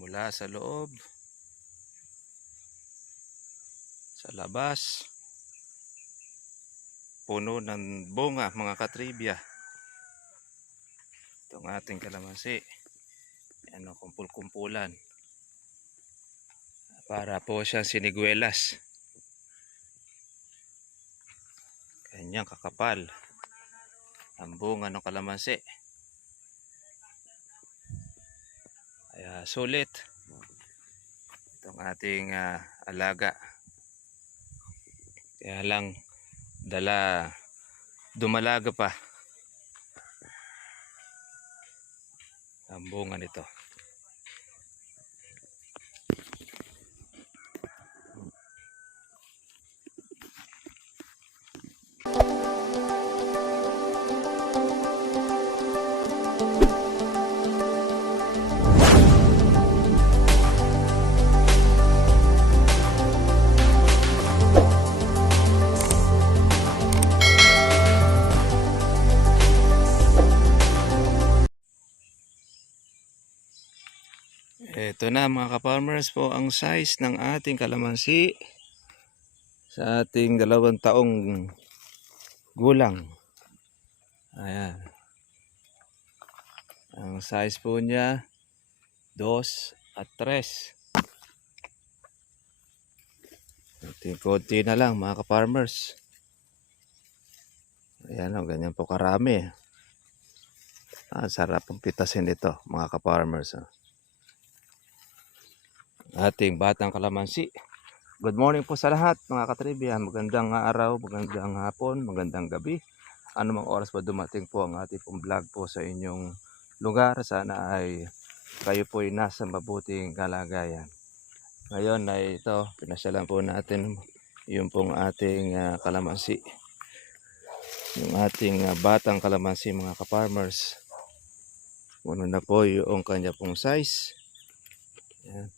mula sa loob, sa labas, puno ng bunga mga katribya. Itong ating kalamansi, ano, kumpul-kumpulan para po siyang siniguelas. Kanyang kakapal ang bunga ng kalamansi. Kaya sulit itong ating alaga. Kaya lang dumalaga pa ang bunga nito. Ito na mga ka-farmers po ang size ng ating kalamansi sa ating 2 taong gulang. Ayan. Ang size po niya 2 at 3. Konti na lang mga ka-farmers. Ayan o, ganyan po karami. Sarap ang pitasin ito mga ka-farmers. Ating batang kalamansi. Good morning po sa lahat mga katribya. Magandang araw, magandang hapon, magandang gabi. Anumang oras pa dumating po ang ating pong vlog po sa inyong lugar. Sana ay kayo po ay nasa mabuting kalagayan. Ngayon ay ito, pinasyalan po natin yung pong ating kalamansi. Yung ating batang kalamansi mga ka-farmers. Ano na po yung kanya pong size. Yan.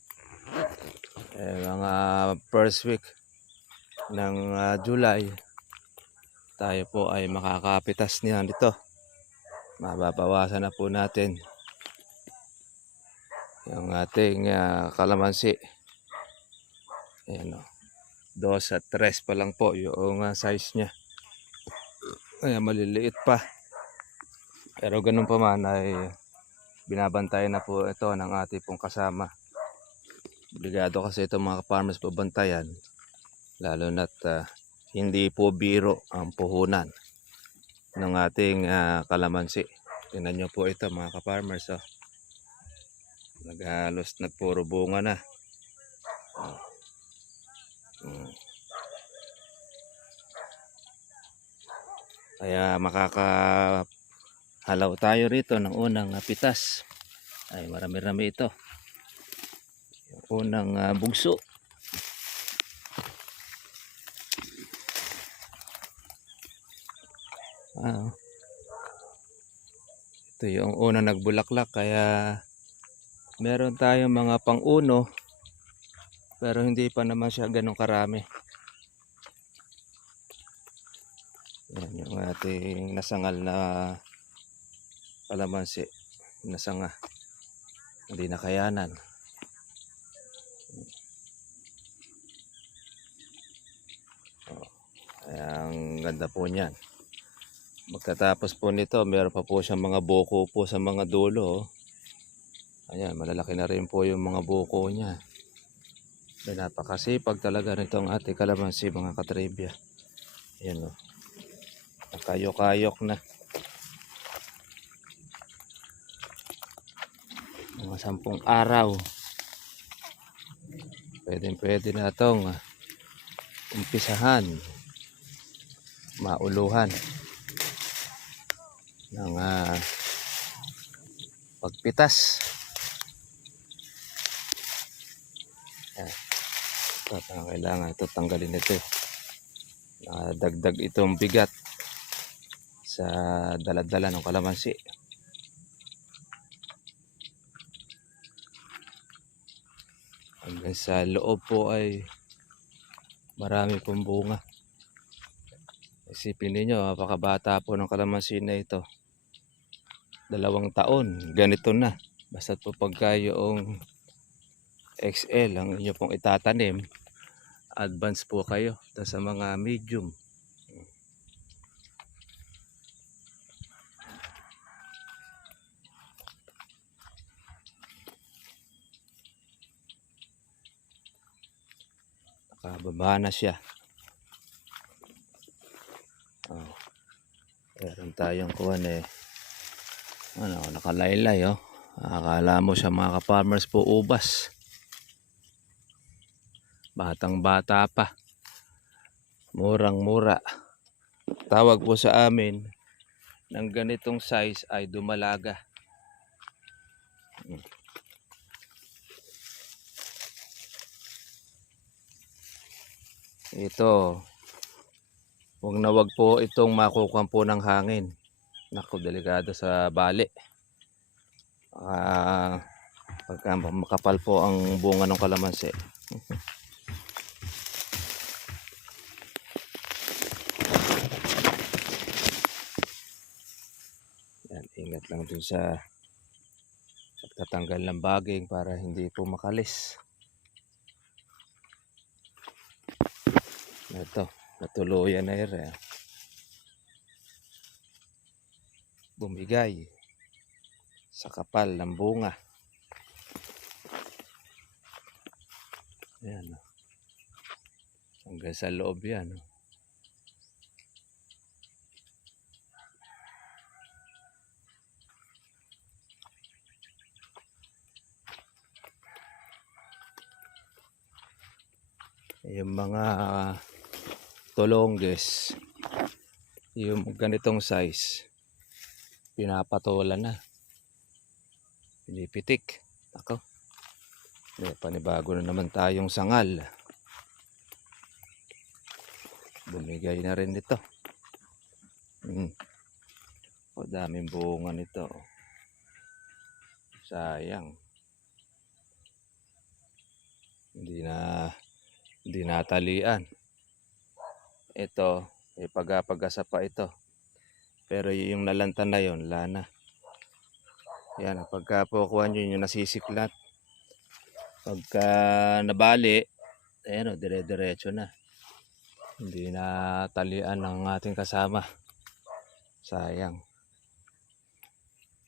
Mga first week ng July tayo po ay makakapitas niyan dito. Mababawasan na po natin yung ating kalamansi. Ayan o, 2 at 3 pa lang po yung size nya. Ayan, maliliit pa, pero ganun pa man ay binabantayan na po ito ng ating pong kasama. Obligado kasi itong mga farmers pabantayan, lalo na't hindi po biro ang puhunan ng ating kalamansi. Tingnan nyo po ito mga ka-farmers. Naghalos nagpuro bunga na. Kaya makakahalaw tayo rito ng unang pitas. Ay marami-rami ito. Yung unang bugso. Ito yung unang nagbulaklak, kaya meron tayong mga pang-uno pero hindi pa naman siya ganun karami. Yan yung ating nasangal na kalamansi, nasanga, hindi nakayanan. Kaya ang ganda po niyan. Magkatapos po nito, meron pa po siyang mga buko po sa mga dulo. Ayan, malalaki na rin po yung mga buko niya. Napakasipag talaga nito ang ating kalamansi mga katribya. Ayan o, nakayok-kayok na. Mga 10 araw. Pwede na itong umpisahan, mauluhan ng pagpitas. Ito, kailangan ito tanggalin ito. Dagdag itong bigat sa daladala ng kalamansi. Hanggang sa loob po ay marami pong bunga. Isipin niyo, napakabata po ng kalamansi na ito. 2 taon, ganito na. Basta po pagka yung XL ang inyo pong itatanim, advance po kayo sa mga medium. Nakababa na siya. Oh, meron tayong kuwan nakalaylay akala mo siya mga ka-farmers po ubas. Batang bata pa. Murang mura. Tawag po sa amin ng ganitong size ay dumalaga. Ito, wag na wag po itong makukuha po ng hangin. Naku, delikado sa bali. Pagka makapal po ang bunga ng kalamansi. Yan, ingat lang dun sa pagtatanggal ng baging para hindi po makalis. Ito, natuluyan na bumigay sa kapal ng bunga. Ayan, hanggang sa loob yan. Yung mga tulongges, yung ganitong size, pinapatulan na, pinipitik. Ako, panibago na naman tayong sangal. Bumigay na rin ito. O, daming bunga nito. Sayang. Hindi natalian. Ito, pag-asa pa ito. Pero yung nalantan na yon, lana. Yan, pagka pukuha nyo yung nasisiklat. Pagka nabali, ayan dire-diretso na. Hindi na talian ng ating kasama. Sayang.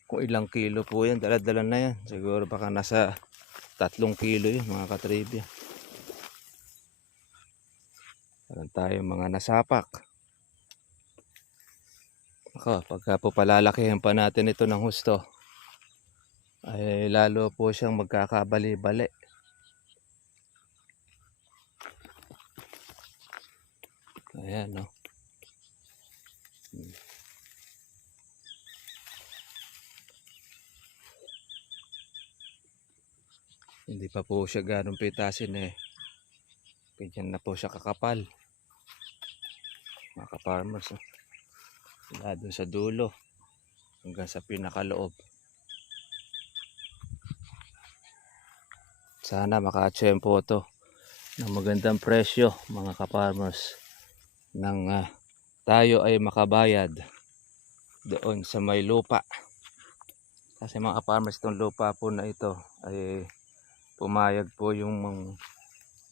Kung ilang kilo po yan, dala-dala na yan. Siguro baka nasa 3 kilo yun mga katribya. Meron tayong mga nasapak. Ako, pagka po palalakihan pa natin ito ng husto, ay lalo po siyang magkakabali-bali. Ayan, no. Hindi pa po siya ganong pitasin ganyan na po siya kakapal. Mga ka-farmers, mula dun sa dulo hanggang sa pinakaloob. Sana maka-atsyempo to ng magandang presyo mga ka-farmers, nang tayo ay makabayad doon sa may lupa. Kasi mga ka-farmers, itong lupa po na ito ay pumayag po yung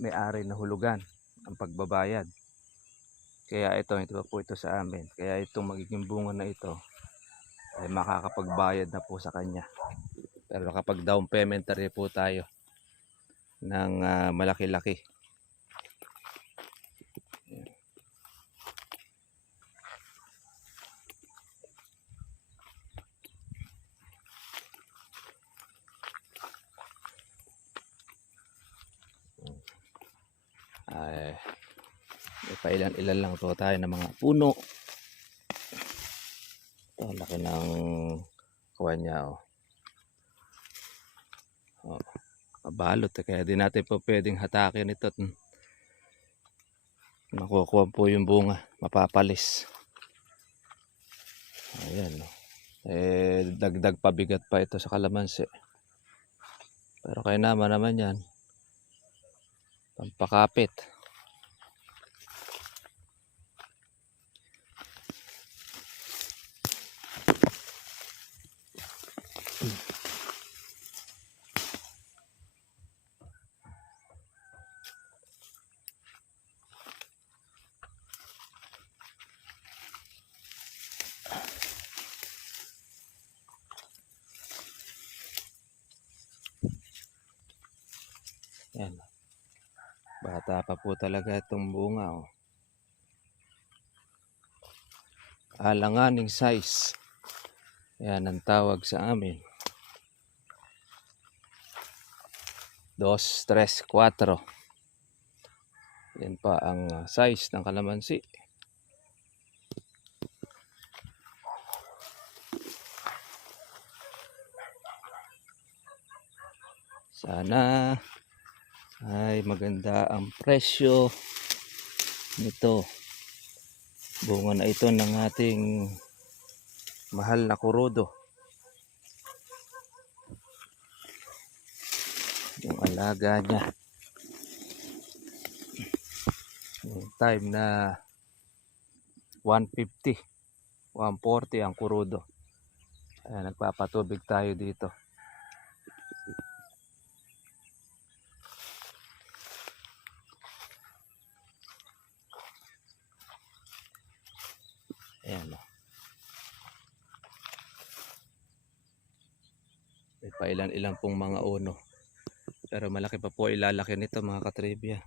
may-ari na hulugan ang pagbabayad. Kaya ito, hindi pa po ito sa amin. Kaya itong magiging bunga na ito ay makakapagbayad na po sa kanya. Pero kapag down payment na rin po tayo ng malaki-laki. Ay, may pailan-ilan lang po tayo ng mga puno. Ito, laki ng kuha niya. Kabalot, kaya di natin po pwedeng hatakin ito. Makukuha po yung bunga, mapapalis. Ayan, dagdag pabigat pa ito sa kalamansi. Pero kaya naman yan, pampakapit. Yan. Bata pa po talaga itong bunga. Oh. Alanganing size. Yan ang tawag sa amin. 2, 3, 4. Yan pa ang size ng kalamansi. Sana ay maganda ang presyo nito. Bunga na ito ng ating mahal na kurodo. Yung alaga niya. Yung time na 150, 140 ang kurodo. Ayan, nagpapatubig tayo dito. Ayan. May pailan-ilan pong mga uno. Pero malaki pa po ilalaki nito mga katribya.